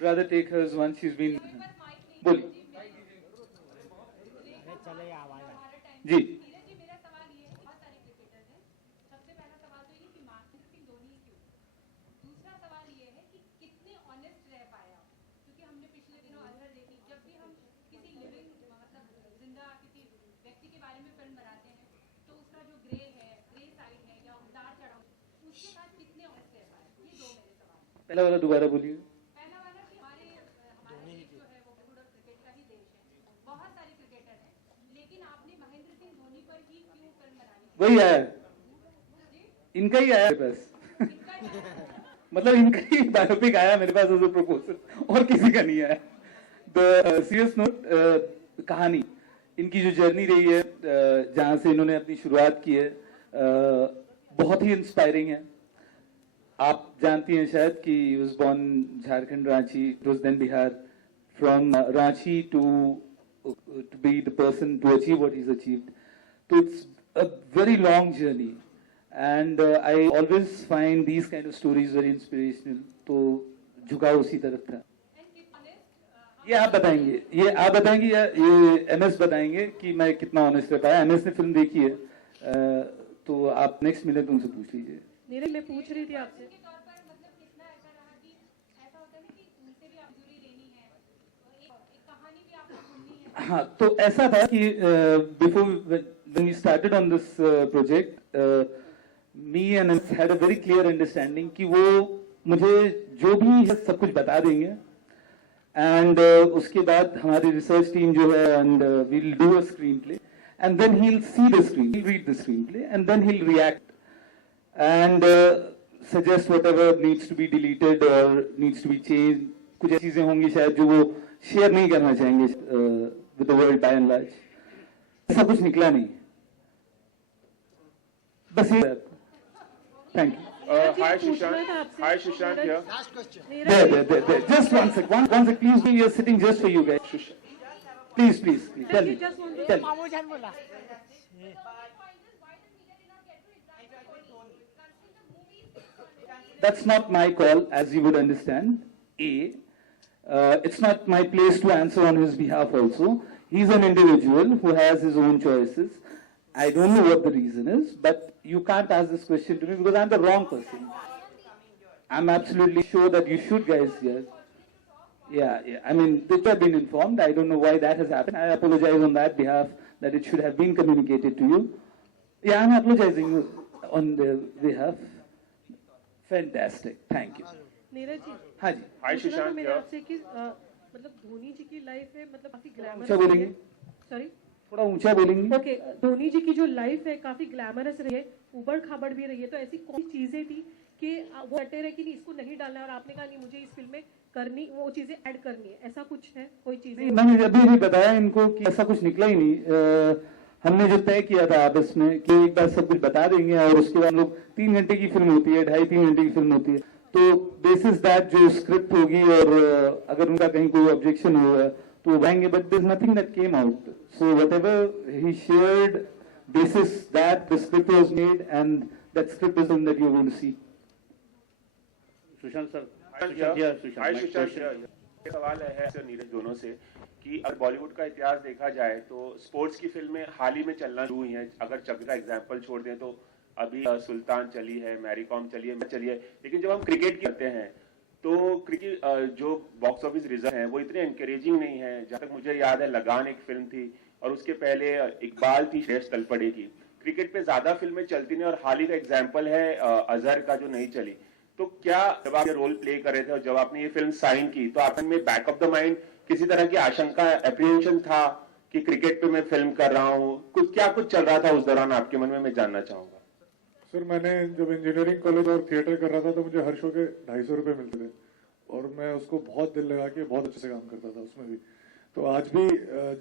rather take hers once she's been. बोलिए जी। पहला वाला दोबारा बोलिए। वही आया, इनका ही आया मेरे पास। मतलब इनका ही बायोपिक आया मेरे पास एज अ प्रपोजल, और किसी का नहीं आया। द सीरियस नोट, कहानी इनकी जो जर्नी रही है, जहां से इन्होंने अपनी शुरुआत की है, बहुत ही इंस्पायरिंग है। आप जानती हैं शायद कि was born Jharkhand, Ranchi, it was then Bihar, from Ranchi to be the person to achieve what is achieved. तो it's a very long journey, and I always find these kind of stories very inspirational. तो झुकाव उसी तरफ था। ये आप बताएंगे, ये आप बताएंगे या ये एमएस बताएंगे कि मैं कितना ऑनेस्ट रह पाया? एमएस ने फिल्म देखी है, तो आप नेक्स्ट मिले तो उनसे पूछ लीजिए। नीरज, मैं पूछ रही थी आपसे। हाँ, तो ऐसा था कि before when we started on this project, me and us had a very clear understanding कि वो मुझे जो भी है सब कुछ बता देंगे, and उसके बाद हमारी research team जो है, and we'll do a screenplay, and then he'll see the screen, he'll read the screenplay, and then he'll react and suggest whatever needs to be deleted or needs to be changed. कुछ ऐसी चीजें होंगी शायद जो वो share नहीं करना चाहेंगे with the world by and large. ऐसा कुछ निकला नहीं, बस ये। Thank you. Hi Sushant. Hi Sushant here. Last question. There. Just one sec. One sec. Please, we are sitting just for you guys. Please. Tell me. Tell me. That's not my call, as you would understand. It's not my place to answer on his behalf also. He's an individual who has his own choices. I don't know what the reason is, but you can't ask this question to me because I'm the wrong person. I'm absolutely sure that you should guys hear. Yeah. I mean, they should have been informed. I don't know why that has happened. I apologize on that behalf that it should have been communicated to you. Yeah, I'm apologizing on their behalf. Fantastic. Thank you. Neeraj ji. हाँ जी। Hi Sushant मेरे here. आपसे कि मतलब धोनी जी की life है, मतलब काफी ग्लैमरस ऊंचा बोलेंगे? सॉरी, थोड़ा ऊंचा बोलेंगे? ओके। धोनी जी की जो लाइफ है काफी ग्लैमरस रही है, उबड़ खाबड़ भी रही है, तो ऐसी कौन सी चीजें थी कि वो अटे रहे कि नहीं इसको नहीं डालना है और आपने कहा नहीं मुझे इस फिल्म में करनी, वो चीजें ऐड करनी है, ऐसा कुछ है? कोई चीजें? मैंने अभी भी बताया इनको कि ऐसा कुछ निकला ही नहीं। हमने जो तय किया था आपस में कि एक बार सब कुछ बता देंगे और उसके बाद लोग 3 घंटे की फिल्म होती है, 2.5-3 घंटे की फिल्म होती है, तो बेसिस दैट जो स्क्रिप्ट होगी और अगर उनका कहीं कोई ऑब्जेक्शन होगा तो वो आएंगे, but there is nothing that came out. So whatever he shared, basis that the script was made and that script is that you are going to see. Sushant sir, Hi Sushant here. ये सवाल है sir Neeraj दोनों से कि अगर बॉलीवुड का इतिहास देखा जाए तो स्पोर्ट्स की फिल्में हाल ही में चलना शुरू हुई हैं। अगर चक का एग्जांपल छोड़ दें तो अभी सुल्तान चली है, मैरी कॉम चली है, लेकिन जब हम क्रिकेट करते हैं तो क्रिकेट जो बॉक्स ऑफिस रिजल्ट हैं वो इतने एनकरेजिंग नहीं है। जहां तक मुझे याद है लगान एक फिल्म थी और उसके पहले इकबाल थी श्रेष्ठ तलपड़े की। क्रिकेट पे ज्यादा फिल्में चलती नहीं और हाल ही का एग्जाम्पल है अजहर का जो नहीं चली। तो क्या जब आप ये रोल प्ले कर रहे थे और जब आपने ये फिल्म साइन की तो आप में बैक ऑफ द माइंड किसी तरह की आशंका, एप्रीहेंशन था कि क्रिकेट पे मैं फिल्म कर रहा हूँ? कुछ चल रहा था उस दौरान आपके मन में, मैं जानना चाहूंगा। सर, मैंने जब इंजीनियरिंग कॉलेज और थिएटर कर रहा था तो मुझे हर शो के 250 रुपए मिलते थे और मैं उसको बहुत दिल लगा के बहुत अच्छे से काम करता था उसमें भी। तो आज भी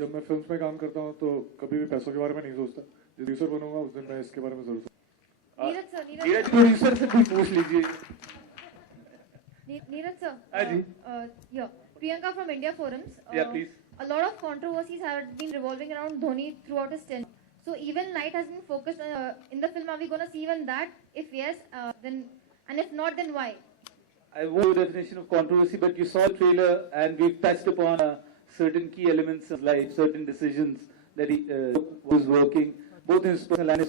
जब मैं फिल्म में काम करता हूँ तो कभी भी पैसों के बारे में नहीं सोचता। जिस प्रोड्यूसर बनूंगा उस दिन मैं इसके बारे में जरूर नीरज प्रोड्यूसर से भी पूछ लीजिए। Neeraj sir, yeah, Priyanka from India Forums. Yeah, please. A lot of controversies have been revolving around Dhoni throughout his tenure. So even Night has been focused in the film. Are we going to see even that? If yes, then, and if not, then why? I won't do a definition of controversy, but you saw the trailer and we've touched upon certain key elements of life, certain decisions that he was working, both in his personal and,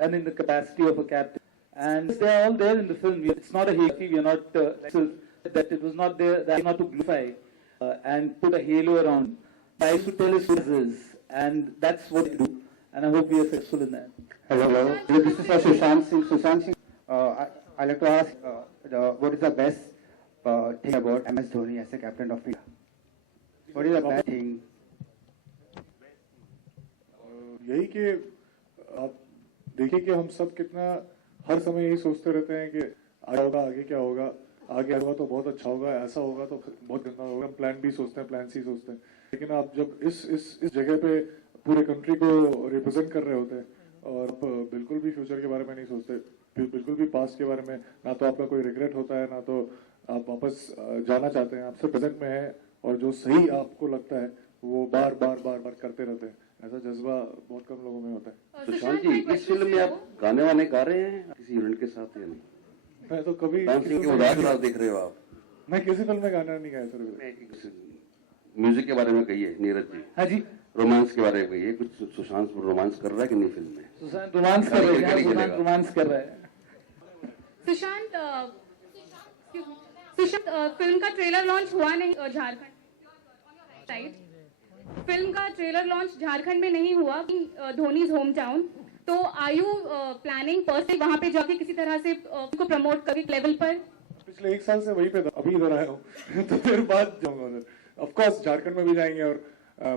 and in the capacity of a captain. And they're all there in the film. It's not a halo. We are not that it was not there. That not to glorify and put a halo around. I used to tell his stories, and that's what we do. And I hope we are successful in that. Hello. This is Sushant Singh. Sushant Singh. I'd like to ask, what is the best thing about MS Dhoni as a captain of India? What is the best thing? यही कि आप देखिए कि हम सब कितना हर समय यही सोचते रहते हैं कि आगे होगा, आगे क्या होगा, आगे होगा तो बहुत अच्छा होगा, ऐसा होगा तो बहुत गंदा होगा। हम प्लान बी सोचते हैं, प्लान सी सोचते हैं, लेकिन आप जब इस जगह पे पूरे कंट्री को रिप्रेजेंट कर रहे होते हैं और आप बिल्कुल भी फ्यूचर के बारे में नहीं सोचते, बिल्कुल भी पास्ट के बारे में, ना तो आपका कोई रिग्रेट होता है, ना तो आप वापस जाना चाहते हैं। आप सिर्फ प्रेजेंट में हैं और जो सही आपको लगता है वो बार बार करते रहते हैं। ऐसा जज्बा बहुत कम लोगों में होता है। सुशांत जी, इस फिल्म में आप गाने वाने गा रहे हैं किसी यूनिट के साथ या नहीं? मैं तो कभी डांसिंग के उदास देख रहे हो आप? मैं किसी फिल्म में गाना नहीं गाया सर। म्यूजिक के बारे में कहिए नीरज जी। हाँ जी, रोमांस के बारे में कहिए, कुछ सुशांत रोमांस कर रहा है कि नहीं फिल्म में? सुशांत रोमांस कर रहे हैं, सुशांत रोमांस कर रहा है। सुशांत, फिल्म का ट्रेलर लॉन्च हुआ नहीं झारखंड साइड। फिल्म का ट्रेलर लॉन्च झारखंड में नहीं हुआ, धोनीज होम टाउन। तो आर यू प्लानिंग पर्सनली वहां पे जाके किसी तरह से को प्रमोट करके लेवल पर? पिछले 1 साल से वहीं पे था, अभी इधर आया हूँ तो फिर बाद जाऊंगा उधर। ऑफ कोर्स झारखंड में भी जाएंगे और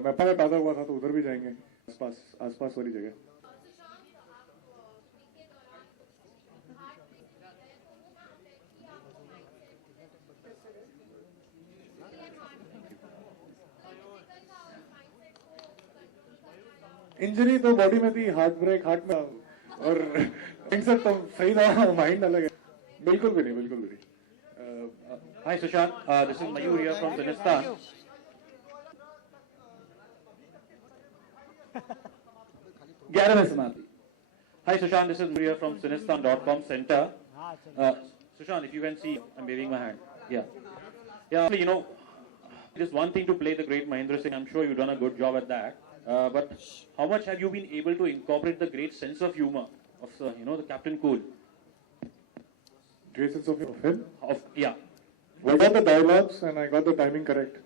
मैं पैदा हुआ था तो उधर भी जाएंगे, आसपास वाली जगह। इंजरी तो बॉडी में थी, हार्ट ब्रेक हार्ट में, और इंसर तो सही था, माइंड अलग है। बिल्कुल भी नहीं। Hi Sushant, this is Mayur here from Sinistan. Hi Sushant, this is Mayur here from Sinistan.com Center. Sushant, if you can see, I'm waving my hand. Yeah. You know, it is one thing to play the great Mahendra Singh. I'm sure you've done a good job at that. But how much have you been able to incorporate the great sense of humor of the Captain Cool? Great sense of him? Yeah. I got the dialogues and I got the timing correct.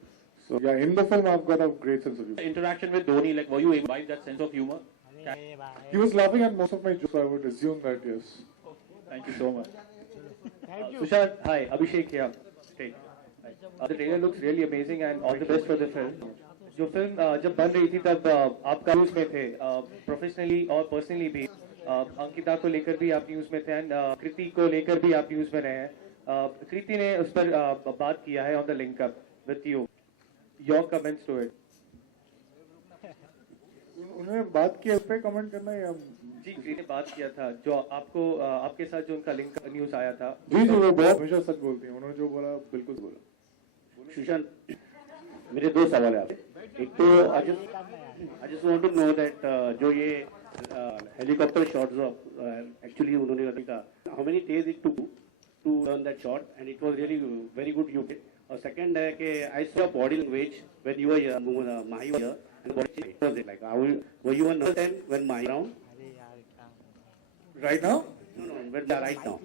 So yeah, in the film I've got a great sense of humor. The interaction with Dhoni, like, were you able to imbibe that sense of humor? He was laughing at most of my jokes, so I would assume that yes. Thank you so much. Sushant, hi, Abhishek here. The trailer looks really amazing and all the best for the film. जो film जब बन रही थी तब आप news में थे, professionally और पर्सनली भी। अंकिता को लेकर भी आप न्यूज में थे एंड कृति को लेकर भी आप न्यूज में रहे हैं। कृति ने उस पर बात किया है on the link up with you, your comments to it. उन्होंने बात किया, उस पर कमेंट करना है? जी, कृति ने बात किया था, जो आपको आपके साथ जो उनका लिंक न्यूज आया था। जी, वो बहुत हमेशा सच बोलती है, उन्होंने जो बोला बिल्कुल बोला। सुशांत, मेरे 2 सवाल है आपसे। एक तो I just want to know that जो ये हेलीकॉप्टर शॉट जो एक्चुअली उन्होंने कहा, how many days it to learn that shot and it was really very good you did. और सेकंड है कि I saw body language when you were Mahi here and body change was it like were you one time when Mahi around right now? No when right now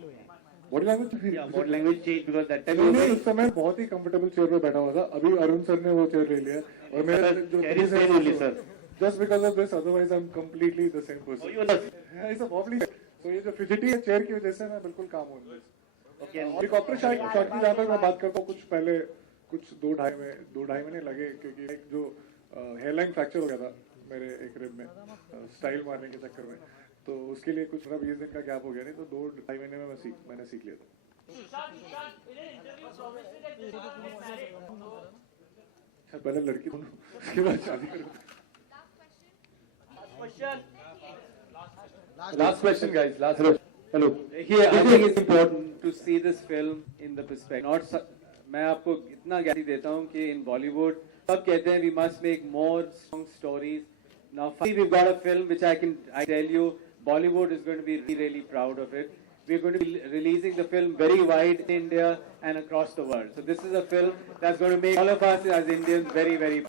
body language, या body language change because that time उस समय बहुत ही comfortable chair पे बैठा हुआ था। अभी Arun sir ने वो चेयर ले लिया और मेरा जो just because of this, otherwise I'm completely the same person. Oh, you understand? Yeah, it's a wobbly. So ये जो फिजिटी है चेयर की वजह से मैं बिल्कुल काम हो गया। Okay. हेलीकॉप्टर शॉट की जहाँ तक मैं बात करता हूँ, कुछ पहले कुछ 2-2.5 महीने लगे, क्योंकि एक जो हेयरलाइन फ्रैक्चर हो गया था मेरे एक रिब में स्टाइल मारने के चक्कर में, तो उसके लिए कुछ 20 दिन का गैप हो गया। नहीं तो 2-2.5 महीने में मैंने सीख लिया था। पहले लड़की हूँ, उसके बाद शादी करूँ। Last question, guys. Last question. Hello. Here, I think it's important to see this film in the perspective. मैं आपको इतना गारंटी देता हूँ कि in Bollywood सब कहते हैं we must make more strong stories. Now finally we've got a film which I tell you Bollywood is going to be really proud of it. we're going to be releasing the film very wide in India and across the world. So this is a film that's going to make all of us as Indians very, very